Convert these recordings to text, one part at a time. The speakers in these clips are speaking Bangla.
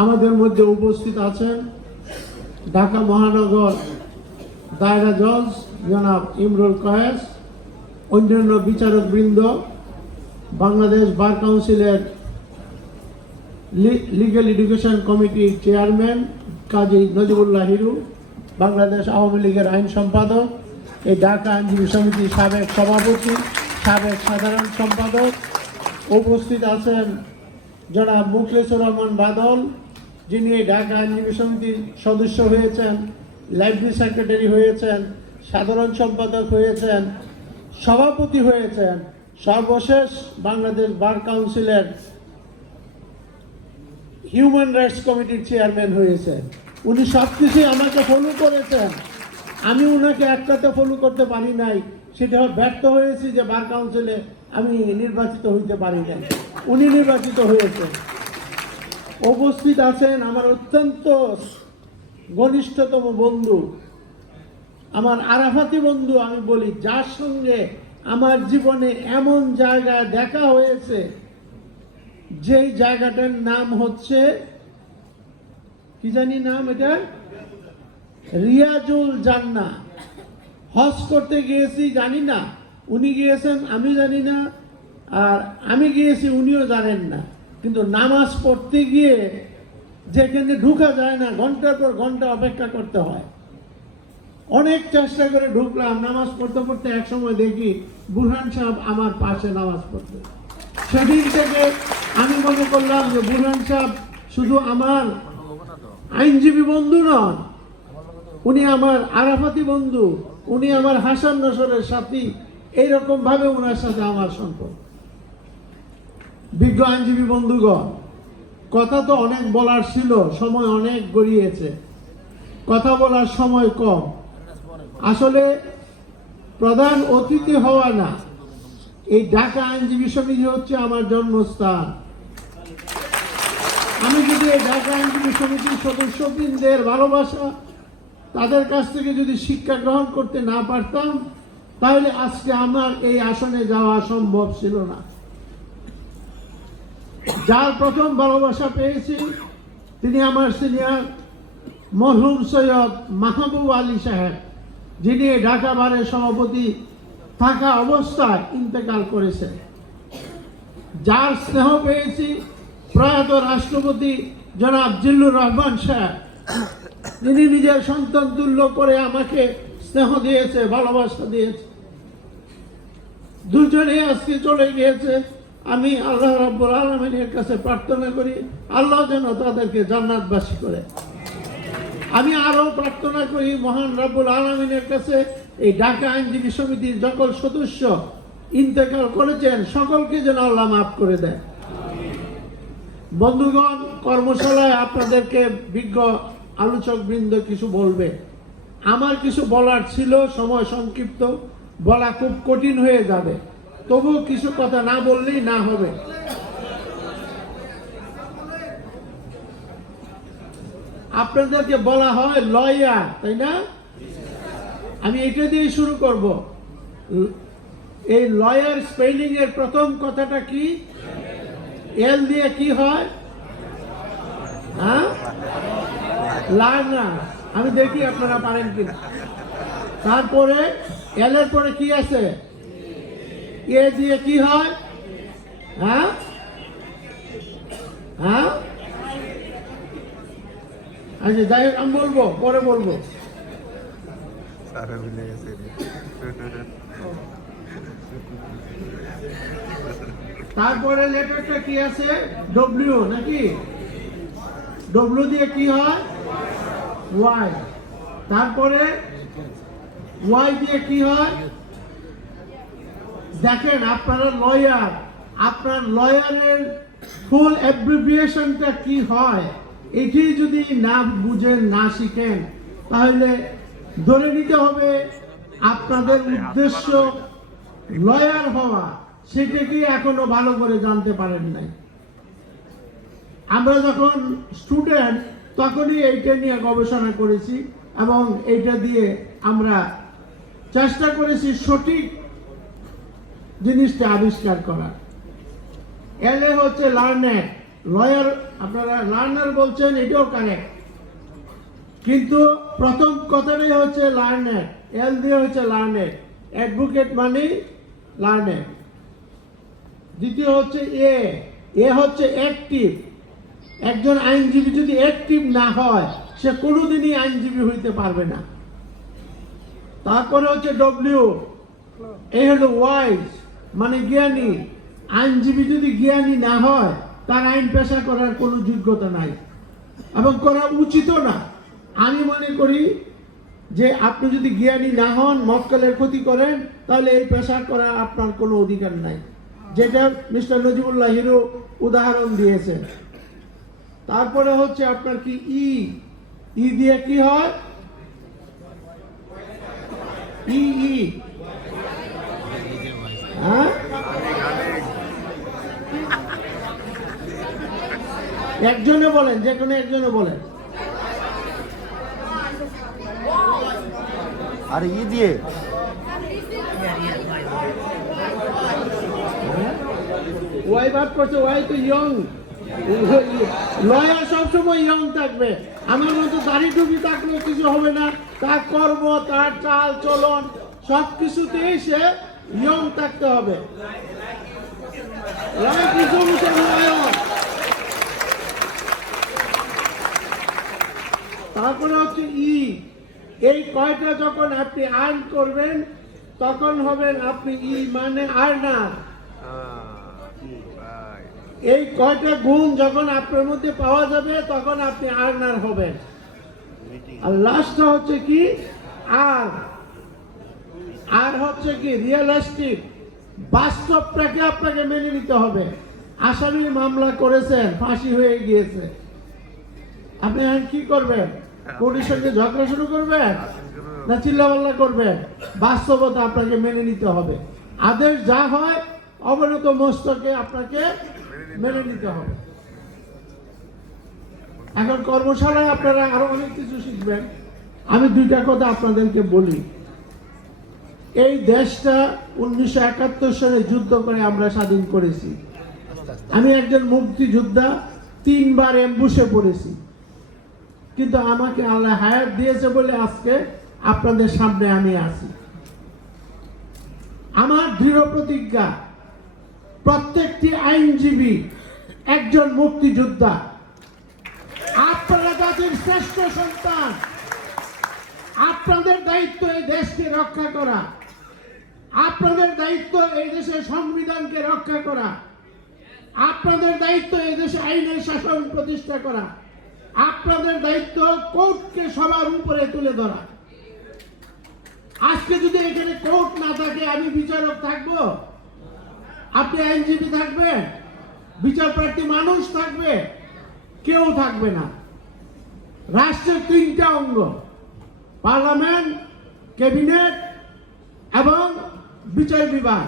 আমাদের মধ্যে উপস্থিত আছেন ঢাকা মহানগর দায়রা জজ জনাব ইমরুল কয়েস, অন্যান্য বিচারকবৃন্দ, বাংলাদেশ বার কাউন্সিলের লিগ্যাল এডুকেশন কমিটির চেয়ারম্যান কাজী নজিবুল্লাহ হিরু, বাংলাদেশ আওয়ামী লীগের আইন সম্পাদক, এই ঢাকা আইনজীবী সমিতির সাবেক সভাপতি, সাবেক সাধারণ সম্পাদক, উপস্থিত আছেন জনাব মুখলেসুর রহমান বাদল, যিনি এই ঢাকা আইনজীবী সমিতির সদস্য হয়েছেন, লাইব্রেরি সেক্রেটারি হয়েছেন, সাধারণ সম্পাদক হয়েছেন, সভাপতি হয়েছেন, সর্বশেষ বাংলাদেশ বার কাউন্সিলের হিউম্যান রাইটস কমিটির চেয়ারম্যান হয়েছেন। উনি সব কিছুই আমাকে ফলো করেছেন। আমি ওনাকে একটাতে ফলো করতে পারি নাই, সেটা ব্যর্থ হয়েছি যে বার কাউন্সিলে আমি নির্বাচিত হইতে পারি নাই, উনি নির্বাচিত হয়েছেন। উপস্থিত আছেন আমার অত্যন্ত ঘনিষ্ঠতম বন্ধু, আমার আরাফাতি বন্ধু আমি বলি, যার সঙ্গে আমার জীবনে এমন জায়গায় দেখা হয়েছে যেই জায়গাটার নাম হচ্ছে কি জানি নাম, এটা রিয়াজুল জান্নাহ। হজ করতে গিয়েছি, জানি না উনি গিয়েছেন, আমি জানি না, আর আমি গিয়েছি উনিও জানেন না, কিন্তু নামাজ পড়তে গিয়ে যেখানে ঢুকা যায় না, ঘন্টার পর ঘন্টা অপেক্ষা করতে হয়। অনেক চেষ্টা করে ঢুকলাম, নামাজ পড়তে পড়তে এক সময় দেখি বুরহান সাহেব আমার পাশে নামাজ পড়তে। সেদিন থেকে আমি মনে করলাম যে বুরহান সাহেব শুধু আমার আইনজীবী বন্ধু নন, উনি আমার আরাফাতি বন্ধু, উনি আমার হাসান নসরের সাথী। এইরকম ভাবে ওনার সাথে আমার সম্পর্ক। বিজ্ঞ আইনজীবী বন্ধুগণ, কথা তো অনেক বলার ছিল, সময় অনেক গড়িয়েছে, কথা বলার সময় কম। আসলে প্রধান অতিথি হওয়া না, এই ঢাকা আইনজীবী সমিতি হচ্ছে আমার জন্মস্থান। আমি যদি এই ঢাকা আইনজীবী সমিতির সদস্যবৃন্দের ভালোবাসা, তাদের কাছ থেকে যদি শিক্ষা গ্রহণ করতে না পারতাম, তাহলে আজকে আমার এই আসনে যাওয়া সম্ভব ছিল না। যার প্রথম ভালোবাসা পেয়েছি তিনি আমার সিনিয়র মরহুম সৈয়দ মাহবুব আলী সাহেব, যিনি ঢাকা বারের সভাপতি থাকা অবস্থায় ইন্তেকাল করেছেন। যার স্নেহ পেয়েছি প্রয়াত রাষ্ট্রপতি জনাব জিল্লুর রহমান সাহেব, যিনি নিজের সন্তান তুল্য করে আমাকে স্নেহ দিয়েছে, ভালোবাসা দিয়েছে। দুজনে আজকে চলে গিয়েছে। আমি আল্লাহ রাব্বুল আলামিনের কাছে প্রার্থনা করি আল্লাহ যেন তাদেরকে জান্নাতবাসী করে। আমি আরো প্রার্থনা করি মহান রাব্বুল আলামিনের কাছে এই ঢাকা আইনজীবী সমিতির সকল সদস্য ইন্তেকাল করেছেন, সকলকে যেন আল্লাহ মাফ করে দেয়। বন্ধুগণ, কর্মশালায় আপনাদেরকে বিজ্ঞ আলোচক বৃন্দ কিছু বলবে। আমার কিছু বলার ছিল, সময় সংক্ষিপ্ত, বলা খুব কঠিন হয়ে যাবে, তবু কিছু কথা না বললেই না হবে। আপনাদেরকে বলা হয় লয়ার, তাই না? আমি এটা দিয়ে শুরু করব। এই লয়ার স্পেলিং এর প্রথম কথাটা কি? এল দিয়ে কি হয়? হ্যাঁ, লার্নার। আমি দেখি আপনারা পারেন কিনা। তারপরে এল এর পরে কি আছে? এ দিয়ে কি হয়? হ্যাঁ হ্যাঁ, আচ্ছা যাই হোক, আমি বলবো, পরে বলবো। তারপরে লেটারটা কি আছে? ডব্লিউ নাকি? ডব্লিউ দিয়ে কি হয়? ওয়াই। তারপরে ওয়াই দিয়ে কি হয়? দেখেন, আপনারা লয়ার, আপনার লয়ারের ফুল অ্যাব্রিভিয়েশনটা কি হয় এটি যদি না বুঝেন, না শিখেন, তাহলে ধরে নিতে হবে আপনাদের উদ্দেশ্য লয়ার হওয়া, সেটাকে এখনো ভালো করে জানতে পারেন নাই। আমরা যখন স্টুডেন্ট তখনই এইটা নিয়ে গবেষণা করেছি এবং এইটা দিয়ে আমরা চেষ্টা করেছি সঠিক জিনিসটা আবিষ্কার করার। এল এ হচ্ছে লার্নেড, লয়ার আপনারা লার্নার বলছেন, এটাও কারেক্ট, কিন্তু প্রথম কথাটাই হচ্ছে লার্নার, এল দিয়ে হচ্ছে লার্নার, অ্যাডভোকেট মানে লার্নার। দ্বিতীয় হচ্ছে এ হচ্ছে অ্যাক্টিভ। একজন আইনজীবী যদি অ্যাক্টিভ না হয় সে কোনোদিনই আইনজীবী হইতে পারবে না। তারপরে হচ্ছে ডব্লিউ, এই হলো ওয়াইজ মানে জ্ঞানী। আইনজীবী যদি জ্ঞানী না হয় তার আইন পেশা করার কোনো যোগ্যতা নাই এবং করা উচিতও না। আমি মনে করি যে আপনি যদি জ্ঞানী না হন, মক্কেলের ক্ষতি করেন, তাহলে এই পেশা করা আপনার কোনো অধিকার নাই, যেটা মিস্টার নজিবুল্লাহ হিরো উদাহরণ দিয়েছেন। তারপরে হচ্ছে আপনার কি ই দিয়ে কি হয়? হ্যাঁ, একজনে বলেন, যে কোনো একজনে বলেন। আর দিয়ে ওয়াই বাদ করছে, ওয়াই তো ইয়ং। লয়ার সবসময় ইয়ং থাকবে। আমার মতো দাড়ি টুপি থাকলে কিছু হবে না, তার কর্ম, তার চাল চলন সবকিছুতেই সে ইয়ং থাকতে হবে। তারপরে হচ্ছে এই কয়টা যখন আপনি আর্ন করবেন তখন হবেন আপনি মানে আর্নার। এই কয়টা গুণ যখন আপনার মধ্যে পাওয়া যাবে তখন আপনি আর্নার হবেন। আর লাস্টটা হচ্ছে কি? আর হচ্ছে কি রিয়েলিস্টিক, বাস্তবটাকে আপনাকে মেনে নিতে হবে। আসামি মামলা করেছেন, ফাঁসি হয়ে গিয়েছে, আপনি এখন কি করবেন? কোর্টের সঙ্গে ঝগড়া শুরু করবেন না চিল্লাপাল্লা করবেন? বাস্তবতা আপনাকে মেনে নিতে হবে। আদেশ যা হয় অবনত মস্তকে আপনাকে মেনে নিতে হবে। এখন কর্মশালায় আপনারা আরো অনেক কিছু শিখবেন। আমি দুইটা কথা আপনাদেরকে বলি। এই দেশটা 1971 সালে যুদ্ধ করে আমরা স্বাধীন করেছি। আমি একজন মুক্তিযোদ্ধা, 3 বার অ্যাম্বুশে পড়েছি, কিন্তু আমাকে আল্লাহ হায়াত দিয়েছে বলে আজকে আপনাদের সামনে আমি আছি। আমার দৃঢ় প্রতিজ্ঞা, প্রত্যেকটি আইনজীবী একজন মুক্তিযোদ্ধা। আপনারা জাতির শ্রেষ্ঠ সন্তান, আপনাদের দায়িত্ব এই দেশকে রক্ষা করা, আপনাদের দায়িত্ব এই দেশের সংবিধানকে রক্ষা করা, আপনাদের দায়িত্ব এই দেশে আইনের শাসন প্রতিষ্ঠা করা, আপনাদের দায়িত্ব কোর্টকে সবার উপরে তুলে ধরা। আজকে যদি এখানে কোর্ট না থাকে, আমি বিচারক থাকবো, আপনি আইনজীবী থাকবেন, বিচার প্রার্থী মানুষ থাকবে, কেউ থাকবে না। রাষ্ট্রের 3টা অঙ্গ, পার্লামেন্ট, ক্যাবিনেট এবং বিচার বিভাগ,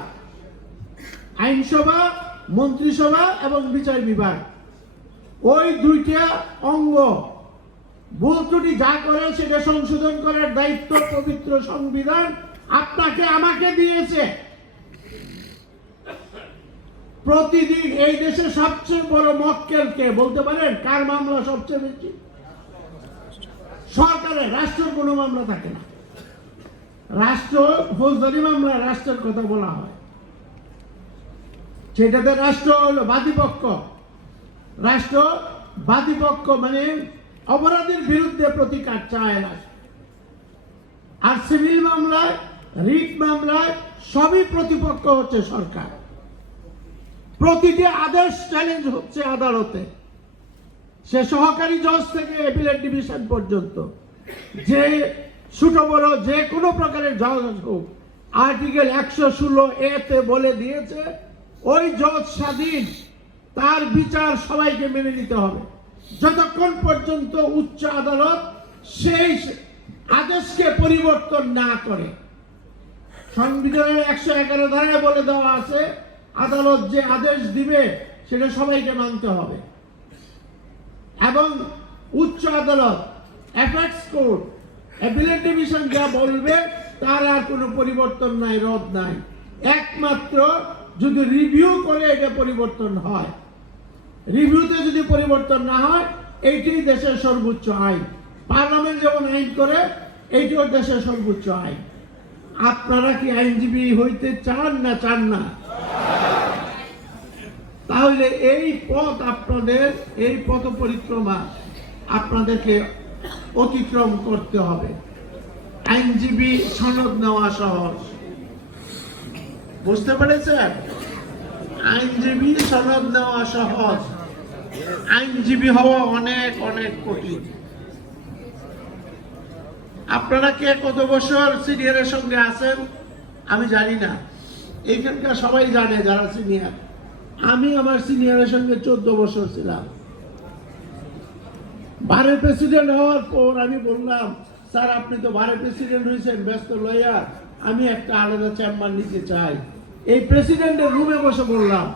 আইনসভা, মন্ত্রিসভা এবং বিচার বিভাগ। ওই 2টা অঙ্গ ভুল ত্রুটি যা করে সেটা সংশোধন করার দায়িত্ব পবিত্র সংবিধান আপনাকে আমাকে দিয়েছে। প্রতিদিন এই দেশে সবচেয়ে বড় মক্কেল কে বলতে পারেন? কার মামলা সবচেয়ে বেশি? সরকারের, রাষ্ট্রের কোনো মামলা থাকে না। রাষ্ট্র ফৌজদারি মামলা রাষ্ট্রের কথা বলা হয়, সেটাতে রাষ্ট্র হলো বাদীপক্ষ। রাষ্ট্র বাদীপক্ষ মানে অপরাধীর বিরুদ্ধে প্রতিকার চায় রাষ্ট্র। আর সিভিল মামলায়, রিট মামলায় সবই প্রতিপক্ষ হচ্ছে সরকার। প্রতিটি আদেশ চ্যালেঞ্জ হচ্ছে আদালতে, সে সহকারী জজ থেকে অ্যাপিলেট ডিভিশন পর্যন্ত। যে ছোট বড় যে কোনো প্রকারের জজ হোক, আর্টিকেল 116A বলে দিয়েছে ওই জজ স্বাধীন, তার বিচার সবাইকে মেনে নিতে হবে যতক্ষণ পর্যন্ত উচ্চ আদালত সেই আদেশকে পরিবর্তন না করে। সংবিধানের 111 ধারায় বলে দেওয়া আছে আদালত যে আদেশ দিবে সেটা সবাইকে মানতে হবে। এবং উচ্চ আদালত, অ্যাপেক্স কোর্ট, অ্যাপিলেট ডিভিশন যা বলবে তার আর কোনো পরিবর্তন নাই, রদ নাই। একমাত্র যদি রিভিউ করে এটা পরিবর্তন হয়। রিভিউতে যদি পরিবর্তন না হয়, এইটাই দেশের সর্বোচ্চ আইন। পার্লামেন্ট যেমন আইন করে, এইটাও দেশের সর্বোচ্চ আইন। আপনারা কি আইনজীবী হইতে চান না চান না? তাহলে এই পথ আপনাদের, এই পথ পরিক্রমা আপনাদেরকে অতিক্রম করতে হবে। আইনজীবী সনদ নেওয়া সহজ, বুঝতে পেরেছেন? আইনজীবী সনদ নেওয়া সহজ, আইনজীবী হওয়া অনেক অনেক কঠিন। আপনারা কে কত বছর সিনিয়রের সঙ্গে আছেন আমি জানি না, এইখানকার সবাই জানে যারা সিনিয়র। আমি আমার সিনিয়রের সঙ্গে 14 বছর ছিলাম। বারের প্রেসিডেন্ট হওয়ার পর আমি বললাম, স্যার আপনি তো বারের প্রেসিডেন্ট হয়েছেন, ব্যস্ত লয়ার, আমি একটা আলাদা চেম্বার নিতে চাই। এই প্রেসিডেন্টের রুমে বসে বললাম,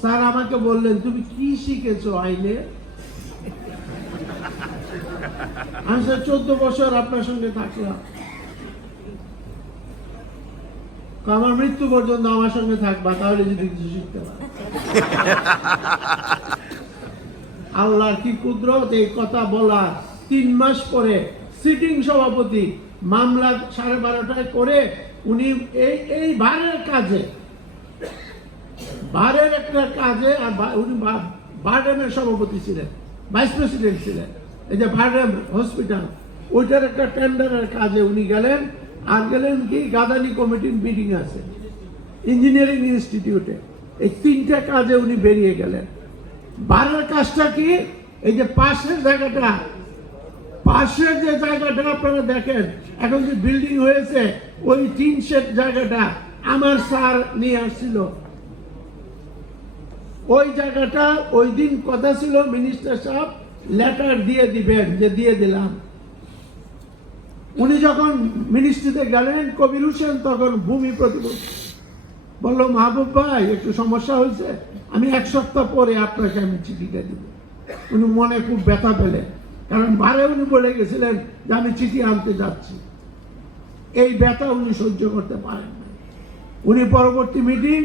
স্যার আমাকে বললেন তুমি কি শিখেছো আইনে? আমি স্যার 14 বছর আপনার সঙ্গে থাকলাম, আমার মৃত্যু পর্যন্ত আমার সঙ্গে থাকবা, তাহলে যদি কিছু শিখতে পারো। আল্লাহর কি কুদরত, এই কথা বলা 3 মাস পরে সিটিং সভাপতি মামলা 12:30টায় করে উনি এই বারের কাজে, বারের একটা কাজে, আর উনি বারডেমের সভাপতি ছিলেন, ভাইস প্রেসিডেন্ট ছিলেন। এই যে বারডেম হসপিটাল, ওইটার একটা টেন্ডারের কাজে উনি গেলেন। আর গেলেন কি, গাদানি কমিটির মিটিং আছে ইঞ্জিনিয়ারিং ইনস্টিটিউটে, এই 3টা কাজে উনি বেরিয়ে গেলেন। বারের কাজটা কি, এই যে পাশের জায়গাটা, পাশের যে জায়গাটা আপনারা দেখেন এখন যে বিল্ডিং হয়েছে, ওই টিন শেড জায়গাটা আমার স্যার নিয়ে আসছিল। ওই জায়গাটা ওই দিন কথা ছিল মিনিস্টার সাহেব লেটার দিয়ে দিবেন, যে দিয়ে দিলাম। উনি যখন মিনিস্ট্রিতে গেলেন, কবির হোসেন তখন ভূমি প্রতিমন্ত্রী, বললো মাহবুব ভাই একটু সমস্যা হয়েছে, আমি 1 সপ্তাহ পরে আপনাকে আমি চিঠিটা দিব। উনি মনে খুব ব্যথা পেলেন, কারণ বারে উনি বলে গেছিলেন যে আমি চিঠি আনতে যাচ্ছি। এই ব্যথা উনি সহ্য করতে পারেন না। উনি পরবর্তী মিটিং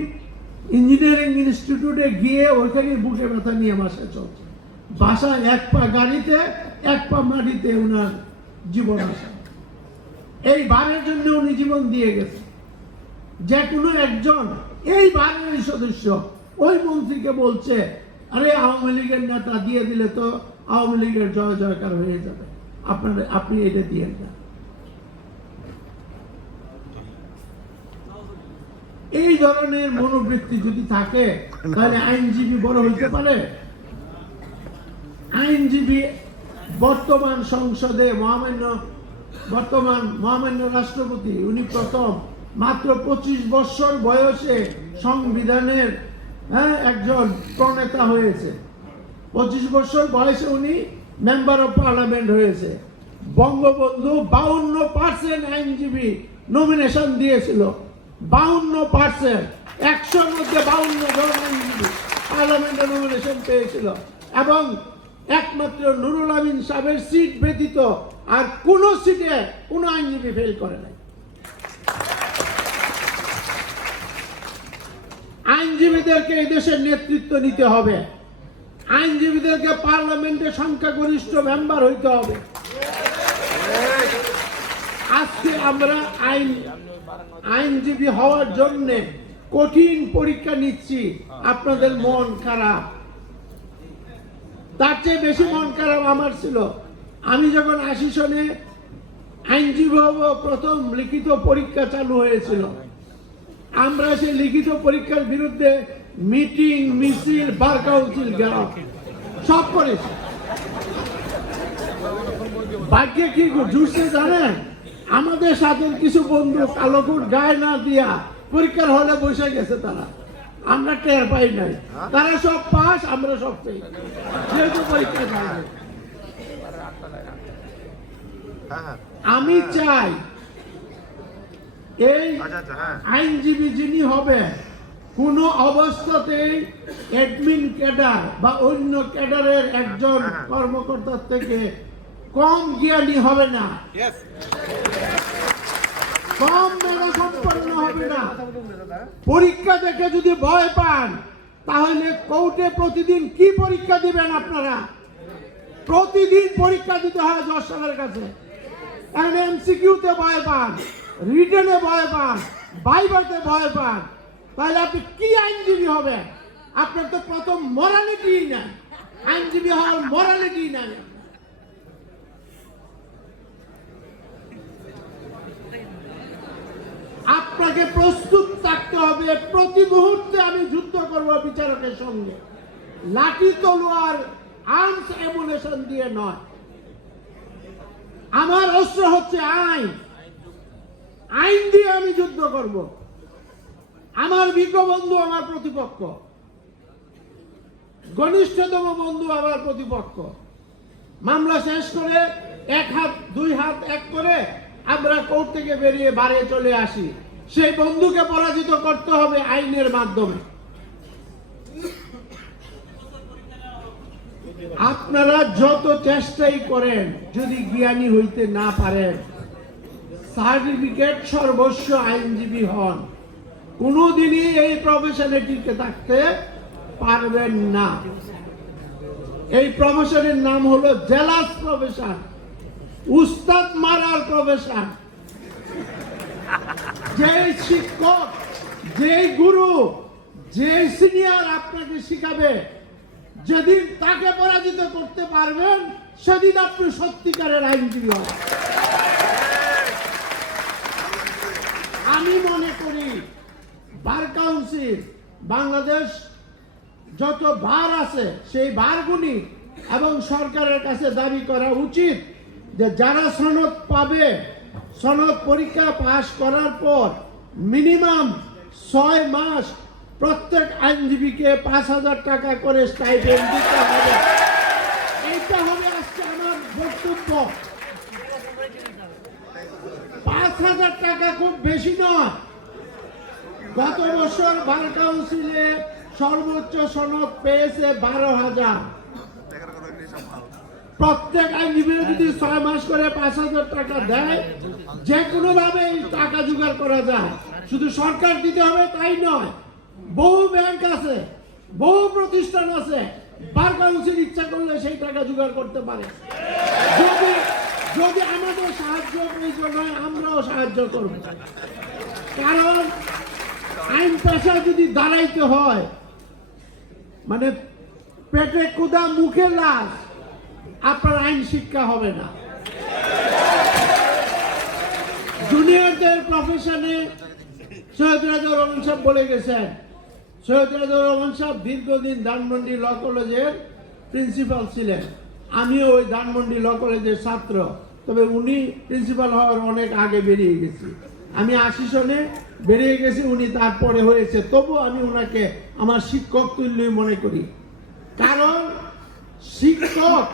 ইঞ্জিনিয়ারিং ইনস্টিটিউটে গিয়ে ওইখানে বুকে ব্যথা নিয়ে বাসায় চলছে। বাসায় 1 পা গাড়িতে 1 পা মাটিতে উনার জীবন আসা। এই বারের জন্য উনি জীবন দিয়ে গেছে। যে কোনো একজন এই বারের সদস্য ওই মন্ত্রীকে বলছে, আরে আওয়ামী লীগের নেতা দিয়ে দিলে তো আওয়ামী লীগের জয় জয়কার হয়ে যাবে, আপনি এটা দিয়েন না। এই ধরনের মনোবৃত্তি যদি থাকে, তাহলে আইনজীবী বড় হইতে পারে? আইনজীবী বর্তমান সংসদে মহামান্য রাষ্ট্রপতি, উনি প্রথম মাত্র 25 বছর বয়সে সংবিধানের একজন প্রণেতা হয়েছে। 25 বছর বয়সে উনি মেম্বার অফ পার্লামেন্ট হয়েছে। বঙ্গবন্ধু 52% আইনজীবী নমিনেশন দিয়েছিল। 52%, 100-র মধ্যে 52 জন আইনজীবী পার্লামেন্টে নমিনেশন পেয়েছিল। এবং একমাত্র নুরুল আমিন সাহেবের সিট ব্যতীত আর কোন সিটে কোন আইনজীবী ফেল করে নাই। আইনজীবীদেরকে এই দেশের নেতৃত্ব নিতে হবে, আইনজীবীদেরকে পার্লামেন্টে সংখ্যাগরিষ্ঠ মেম্বার হইতে হবে। আজকে আমরা আইনজীবী হওয়ার জন্য কঠিন পরীক্ষা নিচ্ছি, আপনাদের মন খারাপ। তার চেয়ে বেশি মন খারাপ আমার ছিল, আমি যখন 80 সনে আইনজীবী হব, প্রথম লিখিত পরীক্ষা চালু হয়েছিল। আমরা সেই লিখিত পরীক্ষার বিরুদ্ধে মিটিং, মিছিল, বার কাউন্সিল গেলাম, সব করেছি। ভাগ্যে কি জুড়ছে জানেন, আমাদের সাথে কিছু বন্ধু কালো কোট গায়ে না দিয়া পরীক্ষার হলে বসে গেছে, তারা আমরা টের পাই নাই। তারা সব পাস, আমরা সব ফেল, যেহেতু পরীক্ষা যায়। আমি চাই এই আইনজীবী যিনি হবে, কোন অবস্থাতেই অ্যাডমিন ক্যাডার বা অন্য ক্যাডারের একজন কর্মকর্তার থেকে কম জ্ঞানী হবে না, কম মেধাসম্পন্ন হবে না। পরীক্ষা দেখে যদি ভয় পান, তাহলে কোর্টে প্রতিদিন কি পরীক্ষা দিবেন আপনারা? প্রতিদিন পরীক্ষা দিতে হয় জজ সাহেবের কাছে। এমসিকিউতে ভয় পান, রিটেনে ভয় পান, ভাইভাতে ভয় পান, তাহলে আপনি কি আইনজীবী হবেন? আপনার তো প্রথম মরালিটি নাই, আইনজীবী হওয়ার মরালিটি নাই। আপনাকে প্রস্তুত থাকতে হবে, প্রতি মুহূর্তে আমি যুদ্ধ করব বিচারকের সঙ্গে, লাঠি তলোয়ার আর্মস অ্যামুনেশন দিয়ে নয়। আমার অস্ত্র হচ্ছে আইন, আইন দিয়ে আমি যুদ্ধ করব। আমার বিজ্ঞ বন্ধু আমার প্রতিপক্ষ, ঘনিষ্ঠতম বন্ধু আমার প্রতিপক্ষ। মামলা শেষ করে এক হাত দুই হাত এক করে আমরা কোর্ট থেকে বেরিয়ে বাড়ি চলে আসি। সেই বন্ধুকে পরাজিত করতে হবে আইনের মাধ্যমে। আপনারা যত চেষ্টাই করেন, যদি জ্ঞানী হইতে না পারেন, সার্টিফিকেট সর্বস্ব আইনজীবী হন, কোনোদিনই এই প্রফেশনে টিকে থাকতে পারবেন না। এই প্রফেশনের নাম হলো জেলাস প্রফেশন, উস্তাদ মারার প্রফেশন। যে শিক্ষক, যে গুরু, যে সিনিয়র আপনাকে শিখাবে, যেদিন তাকে পরাজিত করতে পারবেন, সেদিন আপনি সত্যিকারের আইনজীবী হন। আমি মনে করি বার কাউন্সিল, বাংলাদেশ যত বার আছে সেই বারগুলি এবং সরকারের কাছে দাবি করা উচিত যে যারা সনদ পাবে, সনদ পরীক্ষা পাশ করার পর মিনিমাম 6 মাস প্রত্যেক আইনজীবীকে 5,000 টাকা করে স্টাইপেন্ড দিতে হবে। এইটা হবে আজকে আমার বক্তব্য। 5,000 টাকা খুব বেশি নয়। গত বছর বার কাউন্সিলে সর্বোচ্চ সনদ পেয়েছে 12,000। প্রত্যেক আইনজীবীরা যদি 6 মাস করে 5,000 টাকা দেয়, যে কোনো ভাবে টাকা জোগাড় করা যায়। শুধু সরকার দিতে হবে তাই নয়, বহু ব্যাংক আছে, বহু প্রতিষ্ঠান আছে, বার কাউন্সিল ইচ্ছা করলে সেই টাকা জোগাড় করতে পারে। যদি আমাদের সাহায্য প্রয়োজন হয়, আমরাও সাহায্য করব। কারণ আইন পেশা যদি দাঁড়াইতে হয়, মানে পেটে ক্ষুধা মুখে লাশ, আপনার আইন শিক্ষা হবে না। জুনিয়রদের প্রফেশনে সৈয়দ রাজা রহমান সাহেব বলে গেছেন। সৈয়দ রাজা রহমান সাহেব দীর্ঘদিন ধানমন্ডি ল কলেজের প্রিন্সিপাল ছিলেন। আমিও ওই ধানমন্ডি ল কলেজের ছাত্র, তবে উনি প্রিন্সিপাল হওয়ার অনেক আগে বেরিয়ে গেছি। আমি 80 সনে বেরিয়ে গেছি, উনি তারপরে হয়েছে। তবু আমি ওনাকে আমার শিক্ষক তুল্যই মনে করি। কারণ শিক্ষক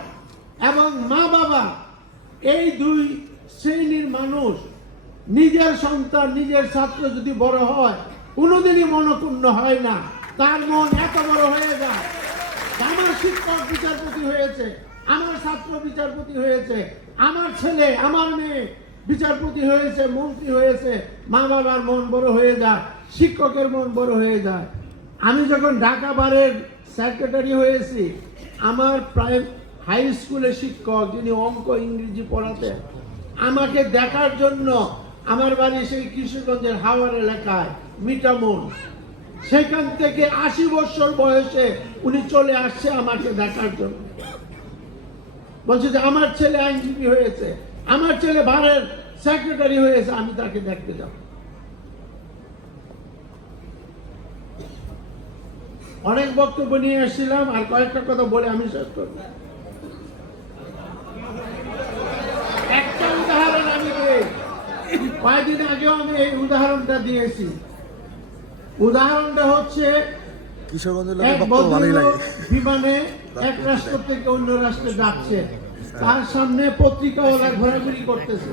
এবং মা বাবা এই দুই শ্রেণীর মানুষ, নিজের সন্তান, নিজের ছাত্র যদি বড় হয়, কোনোদিনই মনক্ষুণ্ণ হয় না, তার মন এত বড় হয়ে যায়। আমার শিক্ষক বিচারপতি হয়েছে, আমার ছাত্র বিচারপতি হয়েছে, আমার ছেলে আমার মেয়ে বিচারপতি হয়েছে, মন্ত্রী হয়েছে, মা বাবার মন বড় হয়ে যায়, শিক্ষকের মন বড় হয়ে যায়। আমি যখন ঢাকা বারের সেক্রেটারি হয়েছি, আমার হাই স্কুলের শিক্ষক যিনি অঙ্ক ইংরেজি পড়াতেন, আমাকে দেখার জন্য আমার বাড়ি সেই কিশোরগঞ্জের হাওড় এলাকায় মিটামুন, সেখান থেকে 80 বছর বয়সে উনি চলে আসছে আমাকে দেখার জন্য। বলছে যে আমার ছেলে আইনজীবী হয়েছে, আমার ছেলে বারের সেক্রেটারি হয়েছে, আমি তাকে দেখতে যাব। অনেক বক্তব্য নিয়ে এসেছিলাম, আর কয়েকটা কথা বলে আমি শেষ করব। একটা উদাহরণ আমি দিই, কয়েকদিন আগেও আমি এই উদাহরণটা দিয়েছি। উদাহরণটা হচ্ছে এক ভদ্রলোক বিমানে এক রাষ্ট্র থেকে অন্য রাষ্ট্রে যাচ্ছে, তার সামনে পত্রিকাওয়ালা ঘোরাঘুরি করতেছে,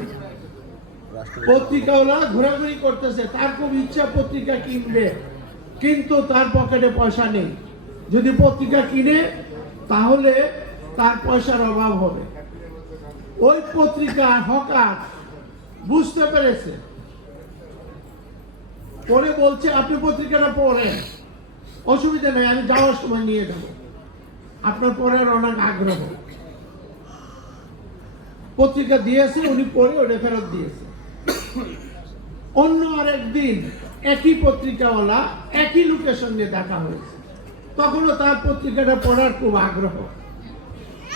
পত্রিকাওয়ালা ঘোরাঘুরি করতেছে। তার খুব ইচ্ছা পত্রিকা কিনবে, কিন্তু তার পকেটে পয়সা নেই। যদি পত্রিকা কিনে তাহলে তার পয়সার অভাব হবে। ওই পত্রিকা হকার বুঝতে পেরেছে, পরে বলছে আপনি পত্রিকাটা পড়েন। অসুবিধা নেই, আমি যাওয়ার সময় নিয়ে যাব। আপনার পড়ার অনেক আগ্রহ। পত্রিকা দিয়েছে, উনি পড়ে ওটা ফেরত দিয়েছে। অন্য আরেকদিন একই পত্রিকাওয়ালা একই লোকের সঙ্গে দেখা হয়েছে, তখনও তার পত্রিকাটা পড়ার খুব আগ্রহ।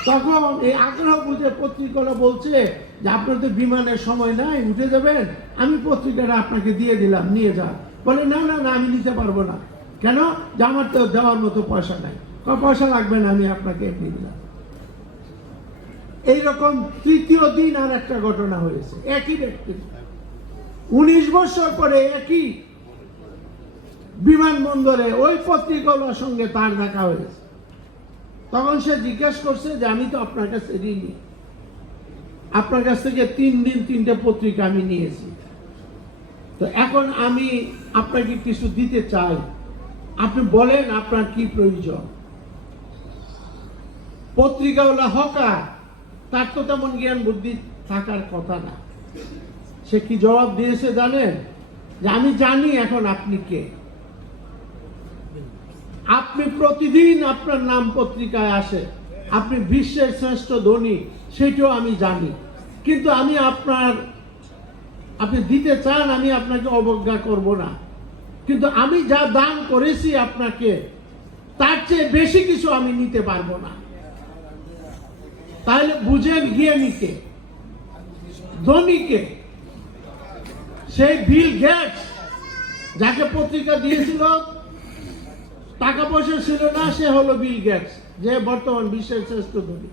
তখন এই আগ্রহ বুঝে পত্রিকাওয়ালা বলছে যে আপনার তো বিমানের সময় নাই, উঠে যাবেন, আমি পত্রিকাটা আপনাকে দিয়ে দিলাম, নিয়ে যান। বলে না না না, আমি নিতে পারবো না। কেন? যে আমার তো দেওয়ার মতো পয়সা নাই। পয়সা লাগবে না, আমি আপনাকে এমনি দিলাম। এইরকম তৃতীয় দিন আর একটা ঘটনা হয়েছে, একই ব্যক্তি 19 বছর পরে একই বিমানবন্দরে ওই পত্রিকাওয়ালার সঙ্গে তার দেখা হয়েছে। তখন সে জিজ্ঞেস করছে যে আমি তো আপনার কাছে ঋণী, আপনার কাছ থেকে 3 দিন 3টে পত্রিকা আমি নিয়েছি, তো এখন আমি আপনাকে কিছু দিতে চাই, আপনি বলেন আপনার কি প্রয়োজন। পত্রিকাওয়ালা হকার, তার তো তেমন জ্ঞান বুদ্ধি থাকার কথা না। সে কি জবাব দিয়েছে জানেন? যে আমি জানি এখন আপনি কে, আপনি প্রতিদিন আপনার নাম পত্রিকায় আসে, আপনি বিশ্বের শ্রেষ্ঠ ধনী, সেটাও আমি জানি, কিন্তু আমি আপনি দিতে চান, আমি আপনাকে অবজ্ঞা করব না, কিন্তু আমি যা দান করেছি আপনাকে তার চেয়ে বেশি কিছু আমি নিতে পারবো না। তাহলে বুঝেন জ্ঞানীকে, ধনীকে। সেই বিল গেটস যাকে পত্রিকা দিয়েছিল, টাকা পয়সা ছিল না, সে হলো বিল গেটস, যে বর্তমান বিশ্বের শ্রেষ্ঠ ধনী।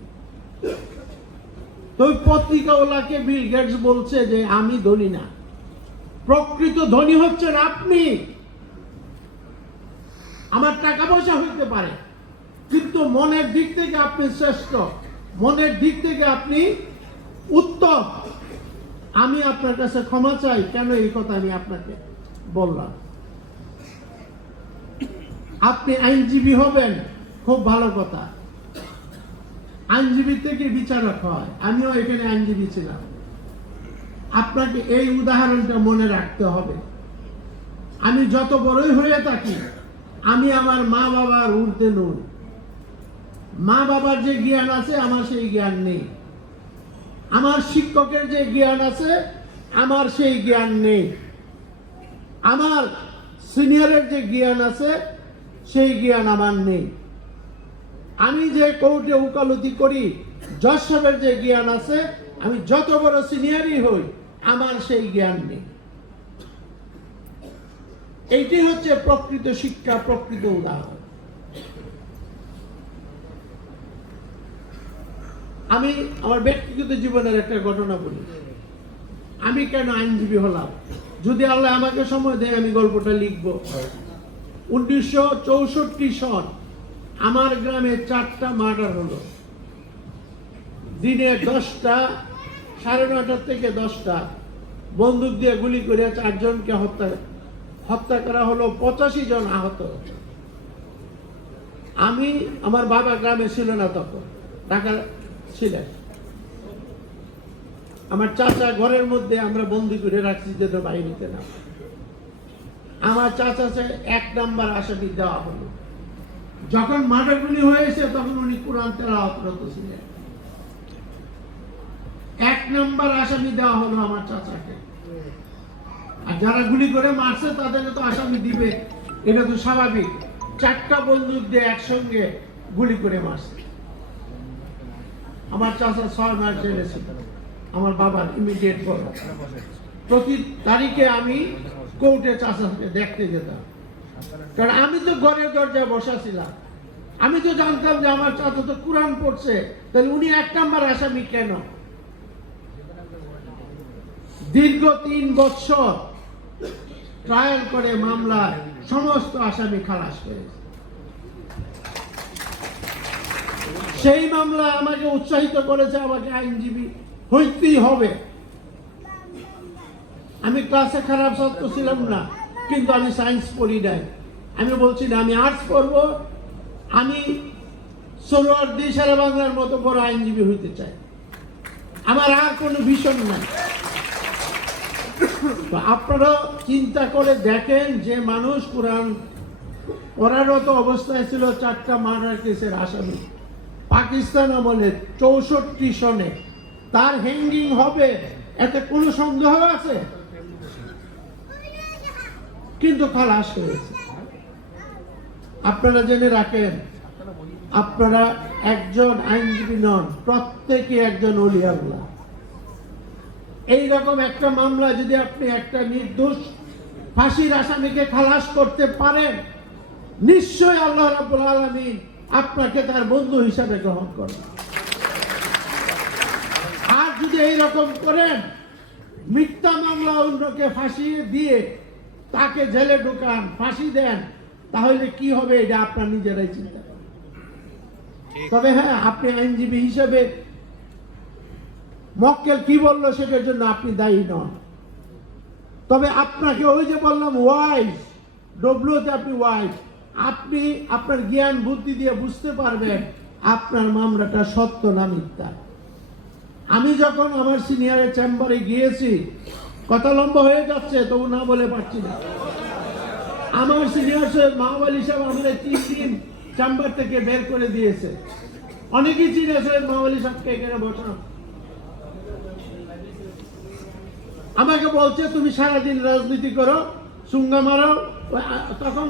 তো ওই পত্রিকাওয়ালাকে বিল গেটস বলছে যে আমি ধনী না, প্রকৃত ধনী হচ্ছেন আপনি। আমার টাকা পয়সা হইতে পারে, কিন্তু মনের দিক থেকে আপনি শ্রেষ্ঠ, মনের দিক থেকে আপনি উত্তম। আমি আপনার কাছে ক্ষমা চাই, কেন এই কথা আমি আপনাকে বললাম। আপনি আইনজীবী হবেন, খুব ভালো কথা, আইনজীবী থেকে বিচারক হয়, আমিও এখানে আইনজীবী ছিলাম। আপনাকে এই উদাহরণটা মনে রাখতে হবে। আমি যত বড়ই হয়ে থাকি, আমি আমার মা বাবার ঊর্ধ্বে নই। মা বাবার যে জ্ঞান আছে আমার সেই জ্ঞান নেই, আমার শিক্ষকের যে জ্ঞান আছে আমার সেই জ্ঞান নেই, আমার সিনিয়রের যে জ্ঞান আছে সেই জ্ঞান আমার নেই। আমি যে কোর্টে উকালতি করি, জজ সাহেবের যে জ্ঞান আছে, আমি যত বড় সিনিয়রই হই আমার সেই জ্ঞান নেই। এইটি হচ্ছে প্রকৃত শিক্ষা, প্রকৃত উদাহরণ। আমি আমার ব্যক্তিগত জীবনের একটা ঘটনা বলি। আমি কেন আইনজীবী হলাম, যদি আল্লাহ আমাকে সময় দেয় আমি গল্পটা লিখব। 1964 সন আমার গ্রামে 4টা মার্ডার হলো। দিনে 10টা, 9:30 থেকে 10টা বন্দুক দিয়ে গুলি করে 4 জনকে হত্যা করা হলো, 85 জন আহত। আমার বাবা গ্রামে ছিল না, তখন ঢাকা ছিলেন। আমার চাচা ঘরের মধ্যে আমরা বন্দি করে রাখছি যেন বাহিনীতে না। আমার চাচাকে 1 নাম্বার আসামি দেওয়া হলো। যখন মার্ডারগুলি হয়েছে তখন উনি কোরআন তেলাওয়াতরত ছিলেন। 1 নাম্বার আসামি দেওয়া হলো আমার চাচাকে। আর যারা গুলি করে মারছে তাদেরকে তো আসামি দিবে, এটা তো স্বাভাবিক। 4টা বন্দুক দিয়ে একসঙ্গে গুলি করে মারছে। আমার চাচা 6 মাস জেলে ছিল, আমার বাবার ইমিডিয়েট বড়। প্রতি তারিখে আমি কোর্টে চাচাকে দেখতে যেতাম, কারণ আমি তো ঘরের দরজায় বসা ছিলাম। আমি তো জানতাম যে আমার চাচা তো কোরআন পড়ছে, তাহলে উনি 1 নাম্বার আসামি কেন? দীর্ঘ 3 বছর ট্রায়াল করে মামলার সমস্ত আসামি খালাস করেছে। সেই মামলা আমাকে উৎসাহিত করেছে, আমাকে আইনজীবী হইতেই হবে। আমি ক্লাসে খারাপ ছাত্র ছিলাম না, কিন্তু আমি সায়েন্স পড়ি নাই। আমি বলছি না, আমি আর্টস পড়ব, আমি সোহরাওয়ার্দী সারা বাংলার মতো বড় আইনজীবী হইতে চাই, আমার আর কোনো ভিশন নাই। আপনারা চিন্তা করে দেখেন, যে মানুষ কোরআন করারত অবস্থায় ছিল 4টা মার্ডার কেসের আসামি। পাকিস্তান আমলে 64 সনে তার হ্যাঙ্গিং হবে, এতে কোনো সন্দেহ আছে? কিন্তু খালাস হয়েছে। আপনারা জেনে রাখেন, আপনারা একজন আইনজীবী নন, প্রত্যেকে একজন ওলি আল্লাহ। এইরকম একটা মামলা যদি আপনি একটা নির্দোষ ফাঁসির আসামিকে খালাস করতে পারেন, নিশ্চয় আল্লাহ রাব্বুল আলামিন আপনাকে তার বন্ধু হিসাবে গ্রহণ করবেন। আর যদি এইরকম করেন, মিথ্যা মামলা অন্যকে ফাঁসিয়ে দিয়ে তাকে জেলে ঢুকান, ফাঁসি দেন, তাহলে কি হবে এটা আপনার নিজেরাই চিন্তা করেন। তবে হ্যাঁ, আপনি আইনজীবী হিসেবে মক্কেল কি বললো সেটার জন্য আপনি দায়ী নন। তবে আপনাকে ওই যে বললাম ওয়াইজ, ডব্লিউতে আপনি ওয়াইজ, আপনি আপনার জ্ঞান বুদ্ধি দিয়ে বুঝতে পারবেন আপনার মামলাটা সত্য না মিথ্যা। আমি যখন আমার সিনিয়রের চেম্বারে গিয়েছি, কথা লম্বা হয়ে যাচ্ছে তবু না বলে পারছি না, আমার সিনিয়র সাহেব মাহবুব সাহেব আমাদের 3 দিন চেম্বার থেকে বের করে দিয়েছে। অনেকেই চিনে সাহেব মাহবুব সাহেবকে এখানে বসানো। আমাকে বলছে তুমি সারাদিন রাজনীতি করো, সুঙ্গা মারো। তখন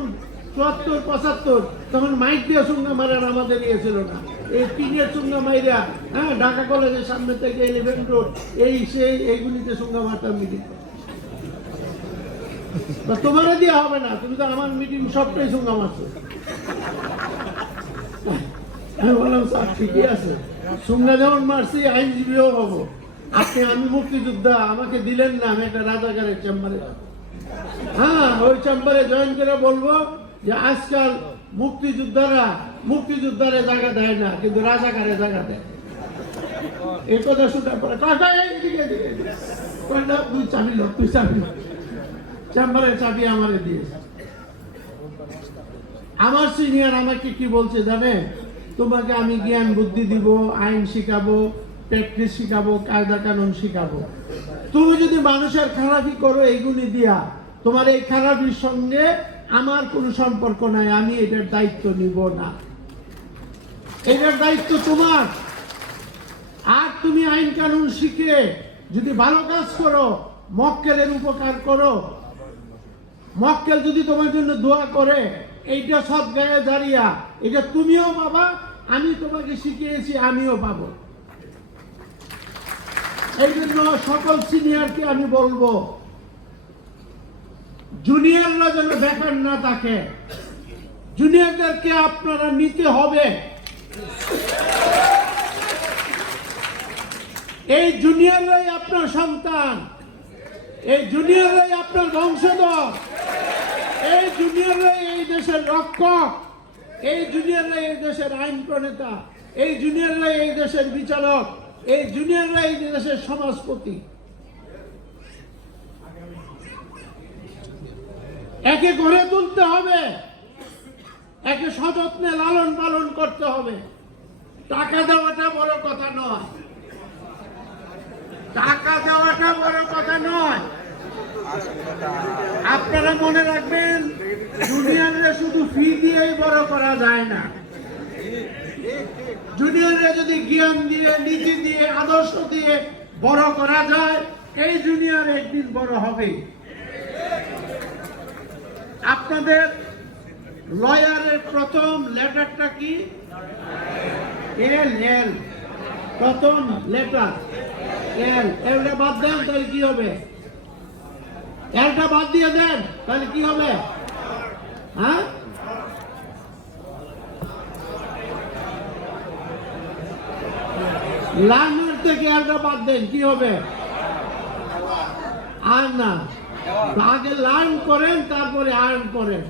74-75 তখন মাইক দিয়ে সুঙ্গা মারার আমাদের ইয়ে ছিল না, এই টিনের সুঙ্গা মাইরা, হ্যাঁ, ঢাকা কলেজের সামনে থেকে 11 রোড এই সেই এইগুলিতে সুঙ্গা মারতাম মিটিং। তোমারে দিয়ে হবে না, তুমি তো আমার মিটিং সবটাই সুঙ্গা মারছো। আমি বললাম স্যার ঠিকই আছে, সুঙ্গা যেমন মারছি আইনজীবীও হবো। আপনি, আমি মুক্তিযোদ্ধা, আমাকে দিলেন না, আমি একটা রাজাকারের চেম্বারে, হ্যাঁ, ওই চেম্বারে জয়েন করে বলবো যে আজকাল মুক্তিযোদ্ধারে জায়গা দেয় না, কিন্তু রাজাকারে জায়গা দেয়। এই কথা শোনার পরে তুই চাবি লোক, তুই চাবি লোক, চেম্বারের চাবি আমারে দিয়েছে। আমার সিনিয়র আমাকে কি বলছে জানে, তোমাকে আমি জ্ঞান বুদ্ধি দিব, আইন শিখাবো, প্র্যাকটিস শিখাবো, কায়দা কানুন শিখাবো। তুমি যদি মানুষের খারাপি করো এইগুলি দিয়া, তোমার এই খারাপির সঙ্গে আমার কোনো সম্পর্ক নাই, আমি এটার দায়িত্ব নিব না, এটার দায়িত্ব তোমার। আর তুমি আইন কানুন শিখে যদি ভালো কাজ করো, মক্কেলের উপকার করো, মক্কেল যদি তোমার জন্য দোয়া করে, এইটা সব গায়ে জারিয়া, এটা তুমিও পাবা, আমি তোমাকে শিখিয়েছি আমিও পাবো। এই জন্য সকল সিনিয়রকে আমি বলবো, জুনিয়ররা যেন বেকার না থাকে, জুনিয়রদেরকে আপনারা নিতে হবে। এই জুনিয়ররাই আপনার সন্তান, এই জুনিয়ররাই আপনার বংশধর, এই জুনিয়ররাই এই দেশের রক্ষক, এই জুনিয়ররাই এই দেশের আইন প্রণেতা, এই জুনিয়ররাই এই দেশের বিচারক, এই জুনিয়ররাই এই দেশের সমাজপতি। একে গড়ে তুলতে হবে, একে সযত্নে লালন পালন করতে হবে। টাকা দেওয়াটা বড় কথা নয়, টাকা দেওয়াটা বড় কথা নয়। আপনারা মনে রাখবেন, জুনিয়ররা শুধু ফি দিয়েই বড় করা যায় না। জুনিয়ররা যদি জ্ঞান দিয়ে, নীতি দিয়ে, আদর্শ দিয়ে বড় করা যায়, এই জুনিয়র একদিন বড় হবে। আপনাদের লয়ারের প্রথম লেটারটা কি? এল, প্রথম লেটার এল। এলটা বাদ দেন তাহলে কি হবে? এলটা বাদ দিয়ে দেন তাহলে কি হবে? হ্যাঁ, লার্নার থেকে এলটা বাদ দেন, কি হবে? আর না, আগে লার্ন করেন তারপরে আর্ন করেন।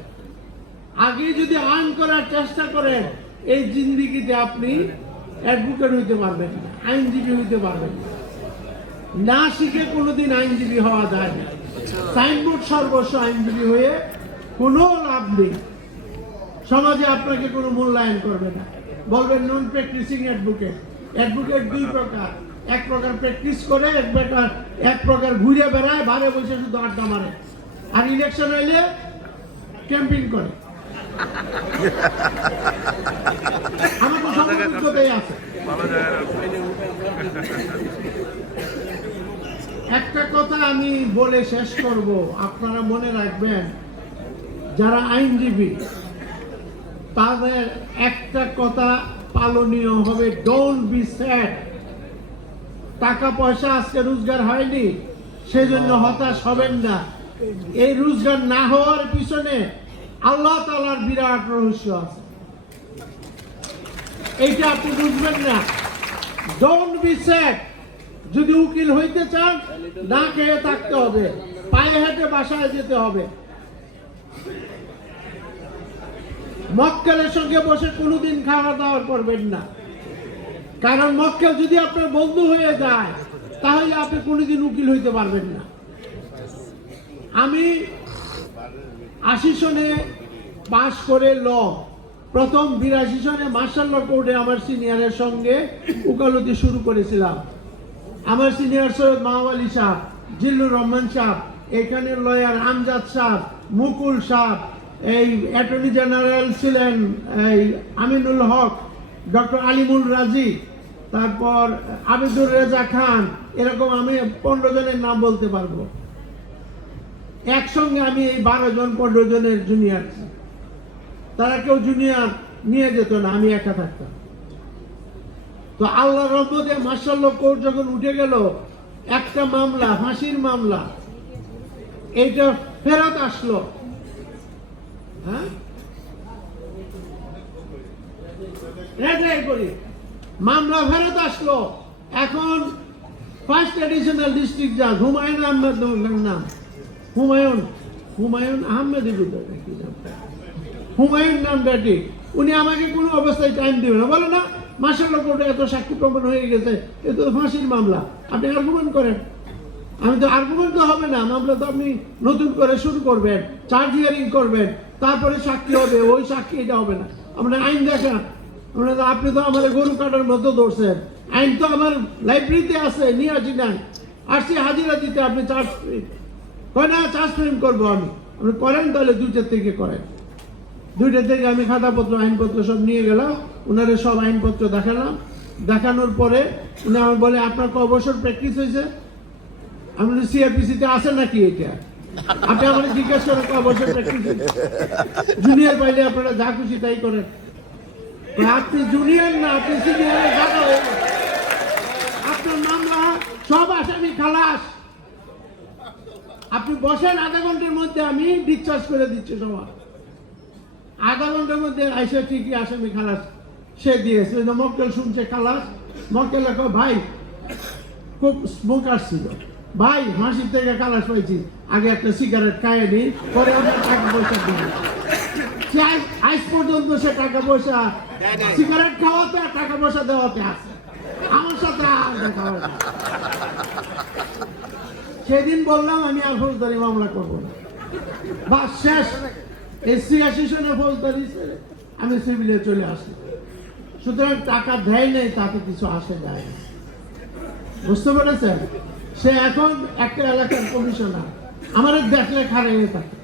আগে যদি আর্ন করার চেষ্টা করেন, এই জিন্দিগিতে আপনি অ্যাডভোকেট হইতে পারবেন না, আইনজীবী হইতে পারবেন না। না শিখে কোনোদিন আইনজীবী হওয়া যায় না। সাইনবোর্ড সর্বস্ব আইনজীবী হয়ে কোনো লাভ নেই। সমাজে আপনাকে কোনো মূল্যায়ন করবে না, বলবেন নন প্র্যাকটিসিং অ্যাডভোকেট। অ্যাডভোকেট 2 প্রকার, এক প্রকার প্র্যাকটিস করে, এক প্রকার ঘুরে বেড়ায়, বারে বসে শুধু আড্ডা মারে, আর ইলেকশন হইলে ক্যাম্পেইন করে। আমার তো সব অভিজ্ঞতাই আছে। একটা কথা আমি বলে শেষ করব, আপনারা মনে রাখবেন, যারা আইনজীবী তাদের একটা কথা পালনীয় হবে, ডোন্ট বি স্যাড। টাকা পয়সা আজকে রোজগার হয়নি সেজন্য হতাশ হবেন না। এই রোজগার না হওয়ার পিছনে আল্লাহ তাআলার বিরাট রহস্য আছে, এইটা আপনি বুঝবেন না। Don't be sad. যদি উকিল হইতে চান, না খেয়ে থাকতে হবে, পায়ে হেঁটে বাসায় যেতে হবে। মক্কেলের সঙ্গে বসে কোনোদিন খাওয়া দাওয়া করবেন না, কারণ মক্কেল যদি আপনার বন্ধু হয়ে যায় তাহলে আপনি কোনোদিন উকিল হইতে পারবেন না। আমি 80 সনে পাশ করে ল, প্রথম 82 সনে মার্শাল ল কোর্টে আমার সিনিয়রের সঙ্গে উকালতি শুরু করেছিলাম। আমার সিনিয়র সৈয়দ মাহবুব আলী সাহেব, জিল্লুর রহমান সাহেব, এখানের লয়ার আমজাদ সাহেব, মুকুল সাহেব, এই অ্যাটর্নি জেনারেল ছিলেন এই আমিনুল হক, ডক্টর আলিমুল রাজি, তারপর আবিদুর রেজা খান, এরকম আমি 15 জনের নাম বলতে পারবো। একসঙ্গে আমি এই 12 জন 15 জনের জুনিয়র, তারা কেউ জুনিয়র নিয়ে যেত না, আমি একা থাকতাম। তো আল্লাহর রহমতে মাশাআল্লাহ কোর্ট যখন উঠে গেল, একটা মামলা, ফাঁসির মামলা, এইটা ফেরত আসলো। হ্যাঁ, মামলা ফেরত আসলো। এখন ফার্স্ট এডিশনাল ডিস্ট্রিক্ট জাজ হুমায়ুন আহমেদ নাম, হুমায়ুন আহমেদ, হুমায়ুন নামটা ঠিক। উনি আমাকে কোনো অবস্থায় টাইম দিবে না, বলে না মাশাআল্লাহ কোর্টে এত সাক্ষী প্রমাণ হয়ে গেছে, এ তো ফাঁসির মামলা, আপনি আর্গুমেন্ট করেন। আমি তো আর্গুমেন্ট তো হবে না, মামলা তো আপনি নতুন করে শুরু করবেন, চার্জ হিয়ারিং করবেন, তারপরে সাক্ষী হবে, ওই সাক্ষী এটা হবে না। আমরা আইন দেখা, আপনি তো আমাদের গরু কাটার মতো ধরছেন, আইন তো আমার লাইব্রেরিতে আছে, নিয়ে আসি না, আসছি হাজিরা দিতে, আপনি চার্জ কয় না চার্জ ফ্রেম করবো আমি। আপনি করেন তাহলে 2টা থেকে করেন। 2টা থেকে আমি খাতাপত্র আইনপত্র সব নিয়ে গেলাম, ওনারে সব আইনপত্র দেখালাম। দেখানোর পরে উনি আমার বলে, আপনার ক বছর প্র্যাকটিস হয়েছে? আমি সিআরপিসিতে আছে নাকি এটা? আপনি আমাকে জিজ্ঞাসা করেন ক বছর প্র্যাকটিস হয়েছে? জুনিয়র পাইলে আপনারা যা খুশি তাই করেন। আপনি জুনিয়র না, আপনি সিনিয়রের জায়গা হয়ে গেছে। আপনার মামলা সব আসামি খালাস, আপনি বসেন, আধা ঘন্টার মধ্যে আমি ডিসচার্জ করে দিচ্ছি সবার। আধা ঘন্টার মধ্যে আইসা ঠিকই আসামি খালাস সে দিয়েছে। মক্কেল শুনছে খালাস, মক্কেল ভাই খুব স্মোক আসছিল, ভাই হাসির থেকে খালাস পাইছি, আগে একটা সিগারেট খাইয়ে নিই, পরে আপনার টাকা পয়সা দিই। আজ পর্যন্ত সে টাকা পয়সা, সিগারেট খাওয়াতে আর টাকা পয়সা দেওয়াতে আছে, আমার সাথে আর দেখা হয় না। সেদিন বললাম আমি আর ফৌজদারি মামলা করবো না, বাস শেষ। এই 86 সনে ফৌজদারি আমি সিভিলে চলে আসি। সুতরাং টাকা দেয় নেই তাতে কিছু আসে যায় না, বুঝতে পেরেছেন? সে এখন একটা এলাকার কমিশনার, আমার দেখলে খারাপ থাকে,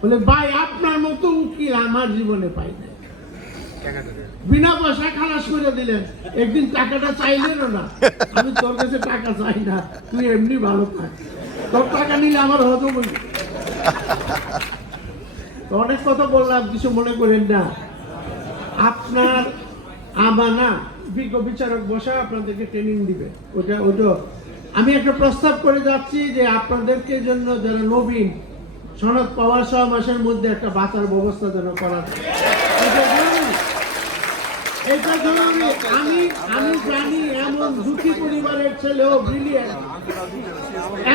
বলে ভাই আপনার মতো উকিল আমার জীবনে পাই না, বিনা পয়সায় খালাস করে দিলেন, একদিন টাকাটা চাইলেনও না। আমি তোর কাছে টাকা চাই না, তুই এমনি ভালো থাক, তোর টাকা নিলে আমার হজম হইবে। অনেক কথা বললাম, কিছু মনে করেন না। আপনার আমানা বিজ্ঞ বিচারক বসা আপনাদেরকে ট্রেনিং দিবে, ওটা আমি একটা প্রস্তাব করে যাচ্ছি যে আপনাদেরকে জন্য যারা নবীন সনদ পাওয়ার 6 মাসের মধ্যে একটা বাঁচার ব্যবস্থা যেন করা যায়। এটা জরুরি। আমি জানি এমন দুঃখী পরিবারের ছেলেও ব্রিলিয়েন্ট,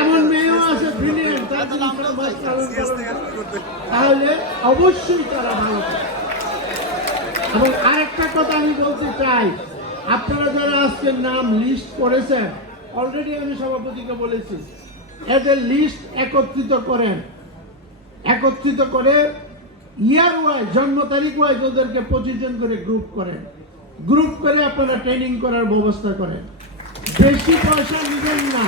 এমন মেয়েও আছে ব্রিলিয়েন্ট, তাহলে অবশ্যই তারা ভালো। এবং আরেকটা কথা আমি বলতে চাই, আপনারা যারা আজকে নাম লিস্ট করেছেন, অলরেডি আমি সভাপতিকে বলেছি, এদের লিস্ট একত্রিত করেন, একত্রিত করে ইয়ার ওয়াইজ, জন্ম তারিখ ওয়াইজ ওদেরকে 25 জন করে গ্রুপ করেন, গ্রুপ করে আপনারা ট্রেনিং করার ব্যবস্থা করেন। বেশি পয়সা নেবেন না।